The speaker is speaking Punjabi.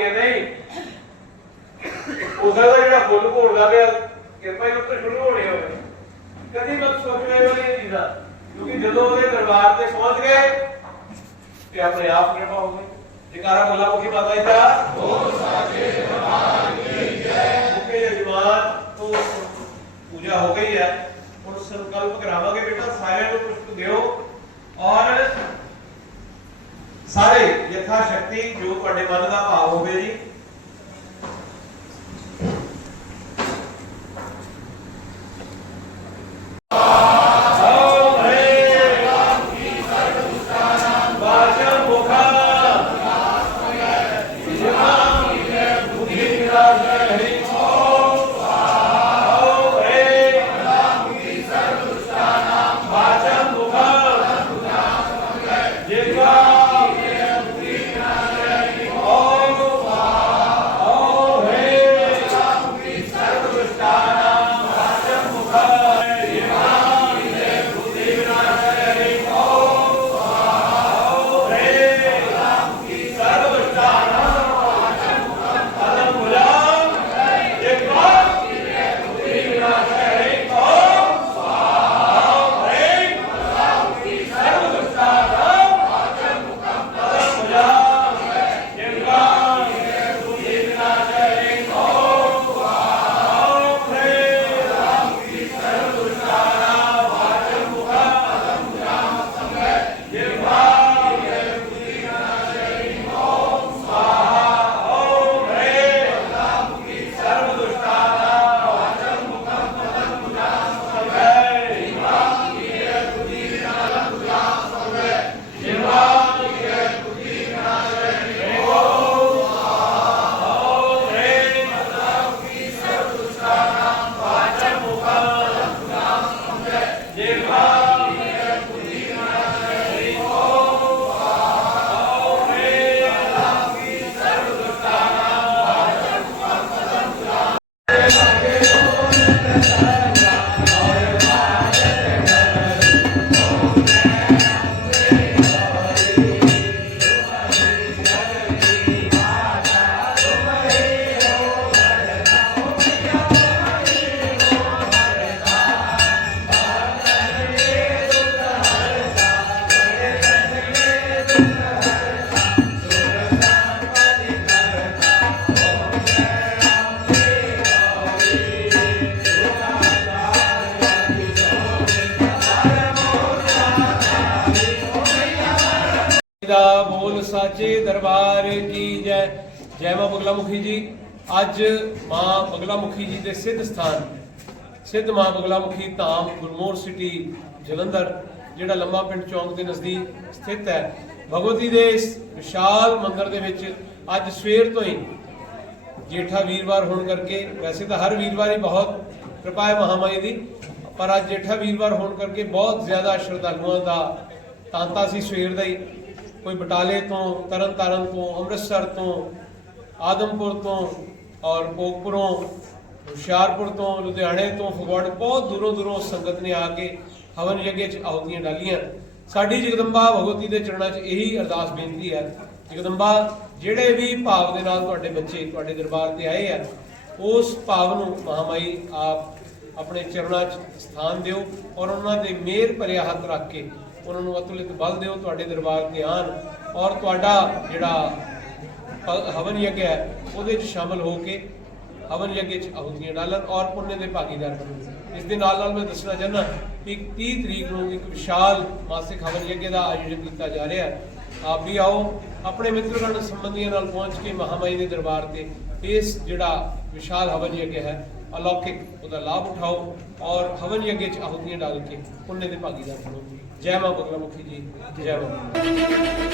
ਹੁੰਦੀਆਂ ਨਹੀਂ। ਉਹਦਾ ਦਾ ਜਿਹੜਾ ਫੁੱਲ ਘੋਲਦਾ ਪਿਆ ਕਿਰਪਾ ਹੀ ਉੱਤੇ ਸ਼ੁਰੂ ਹੋਣੀ ਹੋਵੇ। ਕਦੀ ਮਤ ਸੋਚਣੇ ਵਾਲੀ ਨਹੀਂ ਦਾ, ਕਿਉਂਕਿ ਜਦੋਂ ਉਹਦੇ ਦਰਬਾਰ ਤੇ ਪਹੁੰਚ ਗਏ, ਤੇ ਆਪਣੇ ਆਪ ਕਿਰਪਾ ਹੋ ਗਈ। ਜਿਕਾਰਾ ਮੁੱਲਾ ਮੁਖੀ ਪਤਾ ਹੀ ਤਾਂ ਹੋ ਸਾਚੇ ਦਰਬਾਰ ਸਾਰੇ ਯਥਾ ਸ਼ਕਤੀ ਜੋ ਤੁਹਾਡੇ ਮਨ ਦਾ ਭਾਵ ਹੋਵੇ ਜੀ ਸਾਚੇ ਦਰਬਾਰ ਕੀ ਜੈ। ਜੈ ਮਾਂ ਬਗਲਾ ਮੁਖੀ ਜੀ, ਅੱਜ ਮਾਂ ਬਗਲਾ ਮੁਖੀ ਜੀ ਦੇ ਸਿੱਧ ਸਥਾਨ ਸਿੱਧ ਮਾਂ ਬਗਲਾ ਮੁਖੀ ਧਾਮ ਗੁਰਮੋਰ ਸਿਟੀ, ਜਲੰਧਰ, ਜਿਹੜਾ ਲੰਮਾ ਪਿੰਡ ਚੌਂਕ ਦੇ ਨਜ਼ਦੀਕ ਸਥਿਤ ਹੈ। ਭਗਵਤੀ ਦੇ ਇਸ ਵਿਸ਼ਾਲ ਮੰਦਿਰ ਦੇ ਵਿੱਚ ਅੱਜ ਸਵੇਰ ਤੋਂ ਹੀ ਜੇਠਾ ਵੀਰਵਾਰ ਹੋਣ ਕਰਕੇ, ਵੈਸੇ ਤਾਂ ਹਰ ਵੀਰਵਾਰ ਹੀ ਬਹੁਤ ਕਿਰਪਾ ਹੈ ਮਹਾਮਾਈ ਦੀ, ਪਰ ਅੱਜ ਜੇਠਾ ਵੀਰਵਾਰ ਹੋਣ ਕਰਕੇ ਬਹੁਤ ਜ਼ਿਆਦਾ ਸ਼ਰਧਾਲੂਆਂ ਦਾ ਤਾਂਤਾ ਸੀ ਸਵੇਰ ਦਾ ਹੀ। ਕੋਈ ਬਟਾਲੇ ਤੋਂ ਤਰਨਤਾਰਨ ਤੋਂ ਅੰਮ੍ਰਿਤਸਰ ਤੋਂ ਆਦਮਪੁਰ ਤੋਂ ਔਰ ਭੋਗਪੁਰੋਂ ਹੁਸ਼ਿਆਰਪੁਰ ਤੋਂ ਲੁਧਿਆਣੇ ਤੋਂ ਫਗਵਾੜ ਬਹੁਤ ਦੂਰੋਂ ਦੂਰੋਂ ਸੰਗਤ ਨੇ ਆ ਕੇ ਹਵਨ ਯੱਗੇ 'ਚ ਆਹੁਤੀਆਂ ਡਾਲੀਆਂ ਸਾਡੀ ਜਗਦੰਬਾ ਭਗਵਤੀ ਦੇ ਚਰਨਾਂ 'ਚ ਇਹੀ ਅਰਦਾਸ ਬੇਨਤੀ ਹੈ ਜਗਦੰਬਾ ਜਿਹੜੇ ਵੀ ਭਾਵ ਦੇ ਨਾਲ ਤੁਹਾਡੇ ਬੱਚੇ ਤੁਹਾਡੇ ਦਰਬਾਰ ਤੇ ਆਏ ਆ ਉਸ ਭਾਵ ਨੂੰ ਮਹਾਮਾਈ ਆਪ ਆਪਣੇ ਚਰਨਾਂ 'ਚ ਸਥਾਨ ਦਿਓ ਔਰ ਉਹਨਾਂ ਦੇ ਮਿਹਰ ਭਰਿਆ ਹੱਥ ਰੱਖ ਕੇ ਉਹਨਾਂ ਨੂੰ ਅਤੁਲਿਤ ਬਲ ਦਿਓ, ਤੁਹਾਡੇ ਦਰਬਾਰ ਤੇ ਆਣ ਔਰ ਤੁਹਾਡਾ ਜਿਹੜਾ ਪ- ਹਵਨ ਯੱਗ ਹੈ, ਉਹਦੇ 'ਚ ਸ਼ਾਮਲ ਹੋ ਕੇ ਹਵਨ ਯੱਗ 'ਚ ਆਹੁਤੀਆਂ ਡਾਲਣ ਔਰ ਪੁੰਨੇ ਦੇ ਭਾਗੀਦਾਰ ਬਣਨ ਇਸ ਦੇ ਨਾਲ ਨਾਲ ਮੈਂ ਦੱਸਣਾ ਚਾਹੁੰਦਾ ਕਿ 30 ਤਰੀਕ ਨੂੰ ਇੱਕ ਵਿਸ਼ਾਲ ਮਾਸਿਕ ਹਵਨ ਯੱਗ ਦਾ ਆਯੋਜਨ ਕੀਤਾ ਜਾ ਰਿਹਾ ਹੈ। ਆਪ ਵੀ ਆਓ, ਆਪਣੇ ਮਿੱਤਰਗਣ ਸੰਬੰਧੀਆਂ ਨਾਲ ਪਹੁੰਚ ਕੇ ਮਹਾਮਾਈ ਦੇ ਦਰਬਾਰ ਤੇ ਇਸ ਜਿਹੜਾ ਵਿਸ਼ਾਲ ਹਵਨ ਯੱਗ ਹੈ ਅਲੌਕਿਕ ਉਹਦਾ ਲਾਭ ਉਠਾਓ ਔਰ ਹਵਨ ਯੱਗ 'ਚ ਆਹੁਤੀਆਂ ਡਾਲ ਕੇ ਪੁੰਨ ਦੇ ਭਾਗੀਦਾਰ ਬਣੋ ਜੈ ਮਾਂ ਬਗਲਾ ਮੁਖੀ ਜੀ ਜੈ ਮਾਂ